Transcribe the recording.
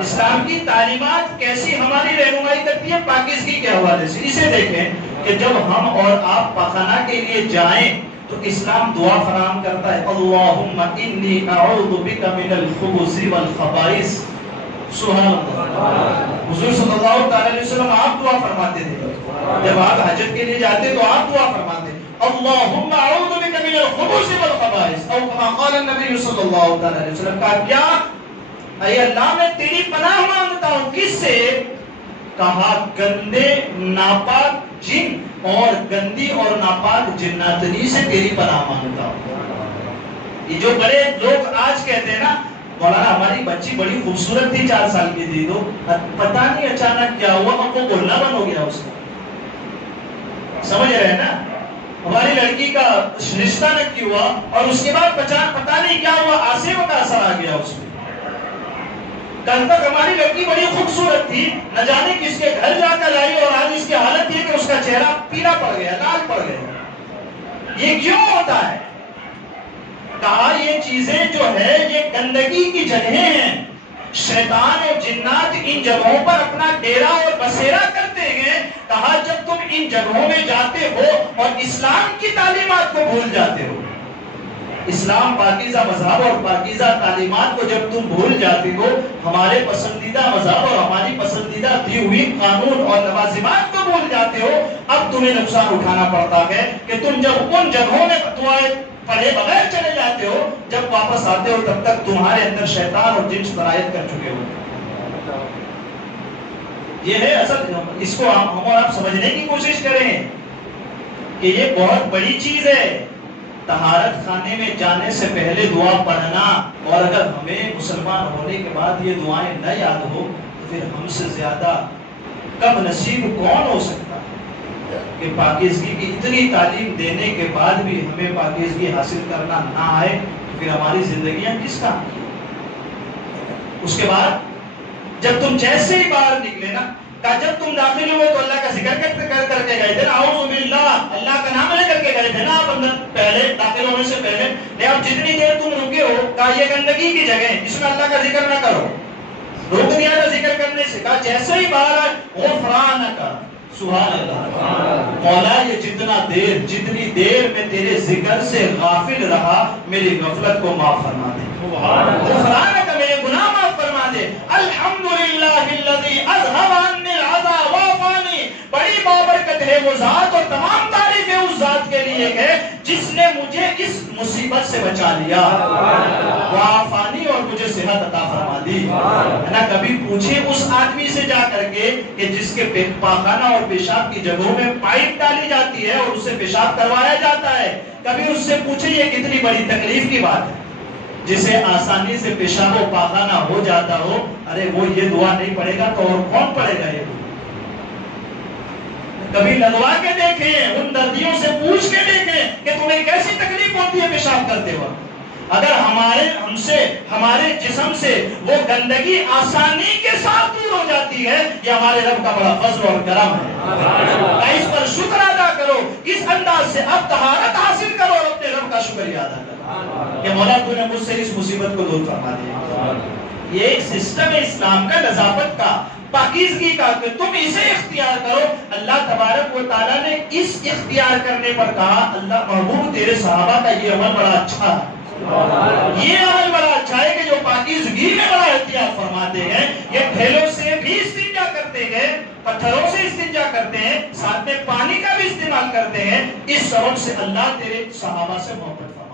اسلام کی تعلیمات کیسی ہماری رہنمائی کرتی ہے پاکیزگی کے حوالے سے. اسے دیکھیں کہ جب ہم اور آپ پخانہ کے لیے جائیں تو اسلام دعا فراہم کرتا ہے اللہم انی اعوذ بک من الخبث والخبائث. سبحان اللہ. حضور صلی اللہ علیہ وسلم آپ دعا فرماتے تھے جب آپ حجت کے لیے جاتے تو آپ دعا فرماتے اللہم اعوذ بک من الخبث والخبائث او کما قال النبی صلی اللہ علیہ وسلم. کہا کیا اے اللہ میں تیری پناہ مانگتا ہوں کس سے؟ کہا گندے ناپاک جن اور گندی اور ناپاک جناتنی سے تیری پناہ مانگتا ہوں. یہ جو بڑے لوگ آج کہتے ہیں نا مولانا ہماری بچی بڑی خوبصورت تھی 4 سال کی تھی تو پتہ نہیں اچانک کیا ہوا اب وہ بولنا بند ہو گیا اس کا. سمجھ رہے ہیں نا ہماری لڑکی کا رشتہ نکی ہوا اور اس کے بعد پتہ نہیں کیا ہوا آسیب کا اثر آ گیا اس میں. کل تک ہماری لڑکی بڑی خوبصورت تھی نہ جانے کس کے گھر جا کر آئی اور آج اس کی حالت یہ کہ اس کا چہرہ پیلا پڑ گیا لال پڑ گیا. یہ کیوں ہوتا ہے؟ کہا یہ چیزیں جو ہے یہ گندگی کی جگہیں ہیں. شیطان اور جنات ان جگہوں پر اپنا ڈیرا اور بسیرا کرتے ہیں. کہا جب تم ان جگہوں میں جاتے ہو اور اسلام کی تعلیمات کو بھول جاتے ہو اسلام پاکیزہ مذہب اور پاکیزہ تعلیمات کو جب تم بھول جاتے ہو ہمارے پسندیدہ مذہب اور ہماری پسندیدہ دی ہوئی قانون اور لوازمات کو بھول جاتے ہو اب تمہیں نقصان اٹھانا پڑتا ہے کہ تم جب ان جگہوں میں دعائیں پڑھے بغیر چلے جاتے ہو جب واپس آتے ہو تب تک تمہارے اندر شیطان اور جن شرائط کر چکے ہو. یہ ہے اصل. اس کو ہم اور آپ سمجھنے کی کوشش کریں کہ یہ بہت بڑی چیز ہے. طہارت خانے میں جانے سے پہلے دعا پڑھنا اور اگر ہمیں مسلمان ہونے کے بعد یہ دعائیں نہ یاد ہو تو پھر ہم سے زیادہ کم نصیب کون ہو سکتا ہے کہ پاکیزگی کی اتنی تعلیم دینے کے بعد بھی ہمیں پاکیزگی حاصل کرنا نہ آئے تو پھر ہماری زندگیاں کس کام کی. اس کے بعد جب تم جیسے ہی باہر نکلے نا جب تم داخل ہوئے تو اللہ کا ذکر کر کے گئے تھے نا اعوذ باللہ اللہ کا نام لے کر کے گئے تھے نا آپ اندر پہلے داخل ہونے سے پہلے. اب جتنی دیر تم رکے ہو کہا یہ گندگی کی جگہ ہے اس میں اللہ کا ذکر نہ کرو. روک دیا تھا ذکر کرنے سے. کہا جیسے ہی باہر آئے غفرانک سبحان اللہ مولا یہ جتنی دیر میں تیرے ذکر سے غافل رہا میری غفلت کو معاف فرما دے. غفرانک میرے گناہ معاف فرما دے. الحمدللہ الذی اذهب عنی العزا وعافانی. بڑی بابرکت ہے وہ ذات اور تمام تعریفیں اس ذات کے لیے ہے جس نے مجھے اس مصیبت سے بچا لیا وعافانی اور مجھے صحت عطا فرما دی. نا کبھی پوچھے اس آدمی سے جا کر کے کہ جس کے پاخانہ اور پیشاب کی جگہوں میں پائپ ڈالی جاتی ہے اور اسے پیشاب کروایا جاتا ہے کبھی اس سے پوچھے یہ کتنی بڑی تکلیف کی بات ہے. جسے آسانی سے پیشاب و پاخانہ ہو جاتا ہو ارے وہ یہ دعا نہیں پڑھے گا تو اور کون پڑھے گا یہ. کبھی لگوا کے دیکھیں ان دردیوں سے پوچھ کے دیکھیں کہ تمہیں کیسی تکلیف ہوتی ہے پیشاب کرتے وقت. اگر ہمارے جسم سے وہ گندگی آسانی کے ساتھ دور ہو جاتی ہے یہ ہمارے رب کا بڑا فضل اور کرم ہے. اس پر شکر ادا کرو اس انداز سے اب طہارت حاصل کرو اور اپنے رب کا شکریہ ادا کرو کہ مولا تو نے مجھ سے اس مصیبت کو دور فرما دیا. یہ ایک سسٹم ہے اسلام کا نظافت کا پاکیزگی کا کہ تم اسے اختیار کرو. اللہ تبارک و تعالیٰ نے اس اختیار کرنے پر کہا اللہ محبوب تیرے صحابہ کا یہ عمل بڑا اچھا ہے. یہ عمل بڑا اچھا ہے کہ جو پاکیزگی میں بڑا احتیاط فرماتے ہیں. یہ ڈھیلوں سے بھی استنجا کرتے ہیں پتھروں سے استنجا کرتے ہیں ساتھ میں پانی کا بھی استعمال کرتے ہیں. اس سبب سے اللہ تیرے صحابہ سے محبت فرماتا ہے.